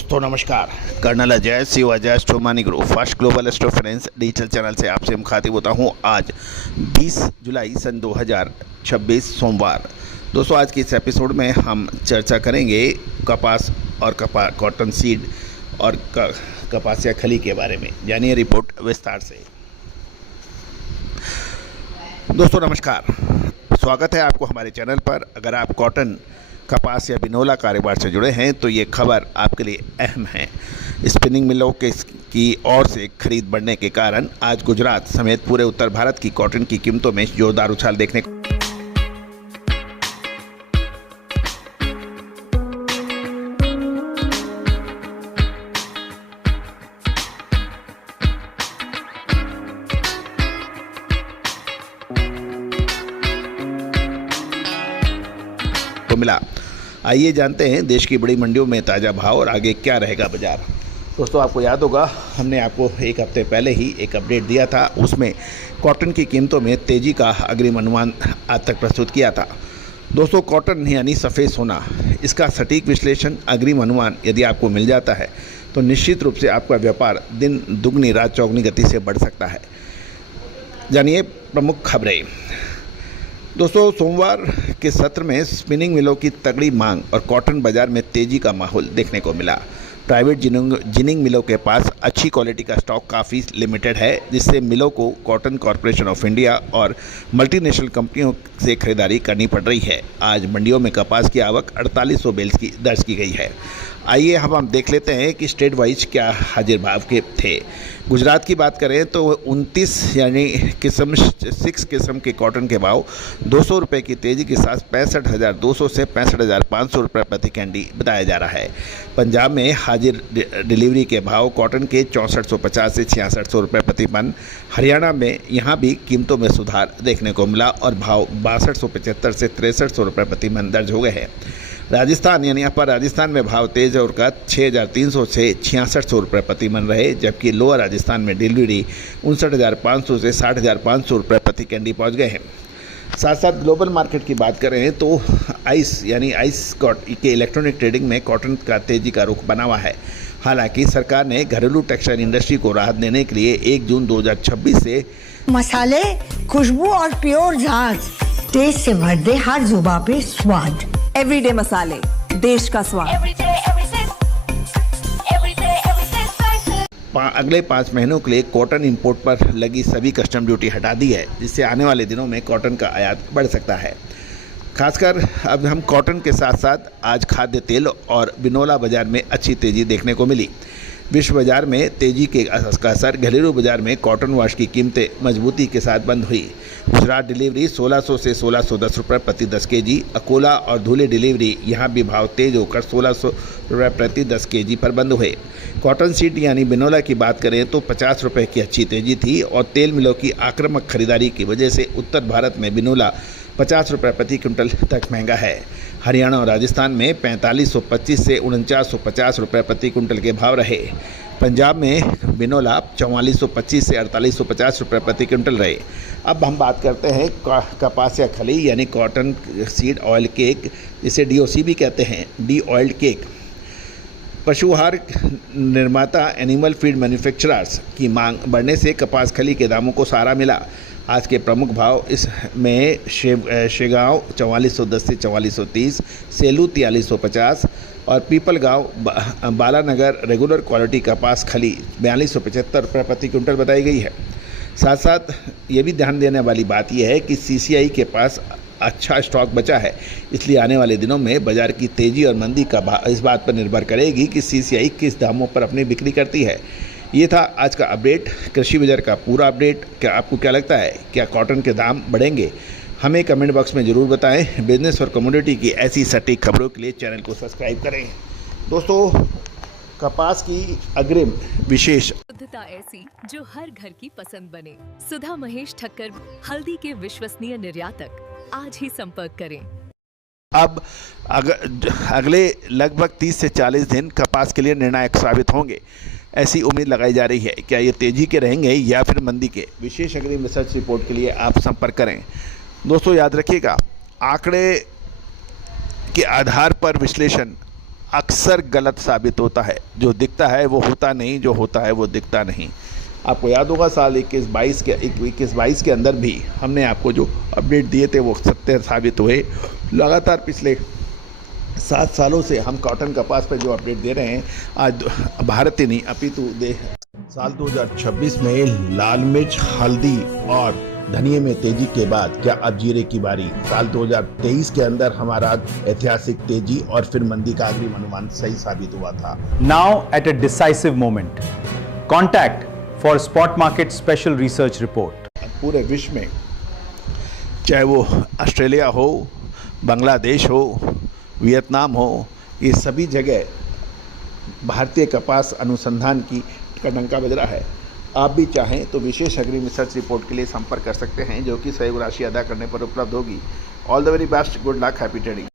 दोस्तों नमस्कार। कर्नल अजय शिव अजय स्ट्रोमानी group first global astrofinance digital channel से आपसे मुखातिब होता हूं। आज 20 जुलाई सन 2026 सोमवार। दोस्तों आज के इस एपिसोड में हम चर्चा करेंगे कपास और कॉटन सीड और कपासिया खली के बारे में। जानिए रिपोर्ट विस्तार से। दोस्तों नमस्कार, स्वागत है आपको हमारे चैनल पर। अगर आप कॉटन, कपास या बिनोला कारोबार से जुड़े हैं तो ये खबर आपके लिए अहम है। स्पिनिंग मिलों की ओर से खरीद बढ़ने के कारण आज गुजरात समेत पूरे उत्तर भारत की कॉटन की कीमतों में जोरदार उछाल देखने को मिला। आइए जानते हैं देश की बड़ी मंडियों में ताज़ा भाव और आगे क्या रहेगा बाजार। दोस्तों आपको याद होगा, हमने आपको एक हफ्ते पहले ही एक अपडेट दिया था। उसमें कॉटन की कीमतों में तेज़ी का अग्रिम अनुमान आज तक प्रस्तुत किया था। दोस्तों कॉटन यानी सफ़ेद सोना, इसका सटीक विश्लेषण, अग्रिम अनुमान यदि आपको मिल जाता है तो निश्चित रूप से आपका व्यापार दिन दुगनी रात चौगनी गति से बढ़ सकता है। जानिए प्रमुख खबरें। दोस्तों सोमवार के सत्र में स्पिनिंग मिलों की तगड़ी मांग और कॉटन बाजार में तेजी का माहौल देखने को मिला। प्राइवेट जिनिंग मिलों के पास अच्छी क्वालिटी का स्टॉक काफ़ी लिमिटेड है, जिससे मिलों को कॉटन कॉरपोरेशन ऑफ इंडिया और मल्टीनेशनल कंपनियों से खरीदारी करनी पड़ रही है। आज मंडियों में कपास की आवक 4800 बेल्स की दर्ज की गई है। आइए हम देख लेते हैं कि स्टेट वाइज क्या हाजिर भाव के थे। गुजरात की बात करें तो 29 यानी किस्म 6 किस्म के कॉटन के भाव 200 रुपये की तेज़ी के साथ 65,200 से 65,500 रुपये प्रति कैंडी बताया जा रहा है। पंजाब में हाजिर डिलीवरी के भाव कॉटन के 6450 से 6600 रुपये प्रति मन। हरियाणा में यहाँ भी कीमतों में सुधार देखने को मिला और भाव 6275 से 6300 रुपये प्रति मन दर्ज हो गए हैं। राजस्थान यानी अपर राजस्थान में भाव तेज और का 6300 से 6600 रुपये प्रति मन रहे, जबकि लोअर राजस्थान में डिलीवरी 59,500 से 60,500 रुपये प्रति कैंडी पहुंच गए हैं। साथ साथ ग्लोबल मार्केट की बात करें तो आइस के इलेक्ट्रॉनिक ट्रेडिंग में कॉटन का तेजी का रुख बना हुआ है। हालांकि सरकार ने घरेलू टेक्सटाइल इंडस्ट्री को राहत देने के लिए 1 जून 2026 से मसाले, खुशबू और प्योर झाग टेस्ट से भर दे हर जुबां पे स्वाद। एवरीडे मसाले, देश का स्वाद। अगले 5 महीनों के लिए कॉटन इंपोर्ट पर लगी सभी कस्टम ड्यूटी हटा दी है, जिससे आने वाले दिनों में कॉटन का आयात बढ़ सकता है। खासकर अब हम कॉटन के साथ साथ आज खाद्य तेल और बिनोला बाजार में अच्छी तेज़ी देखने को मिली। विश्व बाजार में तेजी के असर घरेलू बाजार में कॉटन वाश की कीमतें मजबूती के साथ बंद हुई। गुजरात डिलीवरी 1600 से 1610 रुपये प्रति 10 केजी। अकोला और धुले डिलीवरी यहाँ भी भाव तेज होकर 1600 रुपये प्रति 10 केजी पर बंद हुए। कॉटन सीड यानी बिनोला की बात करें तो 50 रुपये की अच्छी तेजी थी और तेल मिलों की आक्रामक खरीदारी की वजह से उत्तर भारत में बिनोला 50 रुपये प्रति क्विंटल तक महंगा है। हरियाणा और राजस्थान में 4525 से 4950 रुपये प्रति क्विंटल के भाव रहे। पंजाब में बिनोला 4425 से 4850 रुपये प्रति क्विंटल रहे। अब हम बात करते हैं कपासिया खली यानी कॉटन सीड ऑयल केक, जिसे DOC भी कहते हैं, डी ऑयल्ड केक। पशुआहार निर्माता एनिमल फीड मैन्युफैक्चरर्स की मांग बढ़ने से कपास खली के दामों को सहारा मिला। आज के प्रमुख भाव इसमें शेगांव 4410 से 4430, सेलू 4350 और पीपलगांव बालानगर रेगुलर क्वालिटी कपास खली 4275 रुपये प्रति क्विंटल बताई गई है। साथ साथ ये भी ध्यान देने वाली बात यह है कि CCI के पास अच्छा स्टॉक बचा है, इसलिए आने वाले दिनों में बाजार की तेज़ी और मंदी का इस बात पर निर्भर करेगी कि CCI किस दामों पर अपनी बिक्री करती है। ये था आज का अपडेट, कृषि बाजार का पूरा अपडेट। क्या आपको क्या लगता है, क्या कॉटन के दाम बढ़ेंगे? हमें कमेंट बॉक्स में ज़रूर बताएं। बिजनेस और कमोडिटी की ऐसी सटीक खबरों के लिए चैनल को सब्सक्राइब करें। दोस्तों कपास की अग्रिम विशेष शुद्धता ऐसी जो हर घर की पसंद बने। सुधा महेश ठक्कर, हल्दी के विश्वसनीय निर्यातक। आज ही संपर्क करें। अब अगले लगभग 30 से 40 दिन कपास के लिए निर्णायक साबित होंगे, ऐसी उम्मीद लगाई जा रही है। क्या ये तेजी के रहेंगे या फिर मंदी के? विशेष अग्रिम रिसर्च रिपोर्ट के लिए आप संपर्क करें। दोस्तों याद रखिएगा, आंकड़े के आधार पर विश्लेषण अक्सर गलत साबित होता है। जो दिखता है वो होता नहीं, जो होता है वो दिखता नहीं। आपको याद होगा साल 21-22 के अंदर भी हमने आपको जो अपडेट दिए थे वो सत्य साबित हुए। लगातार पिछले 7 सालों से हम कॉटन कपास पर जो अपडेट दे रहे हैं, आज भारत ही नहीं अपितु साल 2026 में लाल मिर्च, हल्दी और धनिये में तेजी के बाद क्या अब जीरे की बारी। साल 2023 के अंदर हमारा ऐतिहासिक तेजी और फिर मंदी का अग्रिम अनुमान सही साबित हुआ था। Now at a decisive moment, contact for Spot Market Special Research Report. पूरे विश्व में चाहे वो ऑस्ट्रेलिया हो, बांग्लादेश हो, वियतनाम हो, ये सभी जगह भारतीय कपास अनुसंधान की का डंका बज रहा है। आप भी चाहें तो विशेष अग्रिम रिसर्च रिपोर्ट के लिए संपर्क कर सकते हैं, जो कि सहयोग राशि अदा करने पर उपलब्ध होगी। All the very best, good luck, happy trading.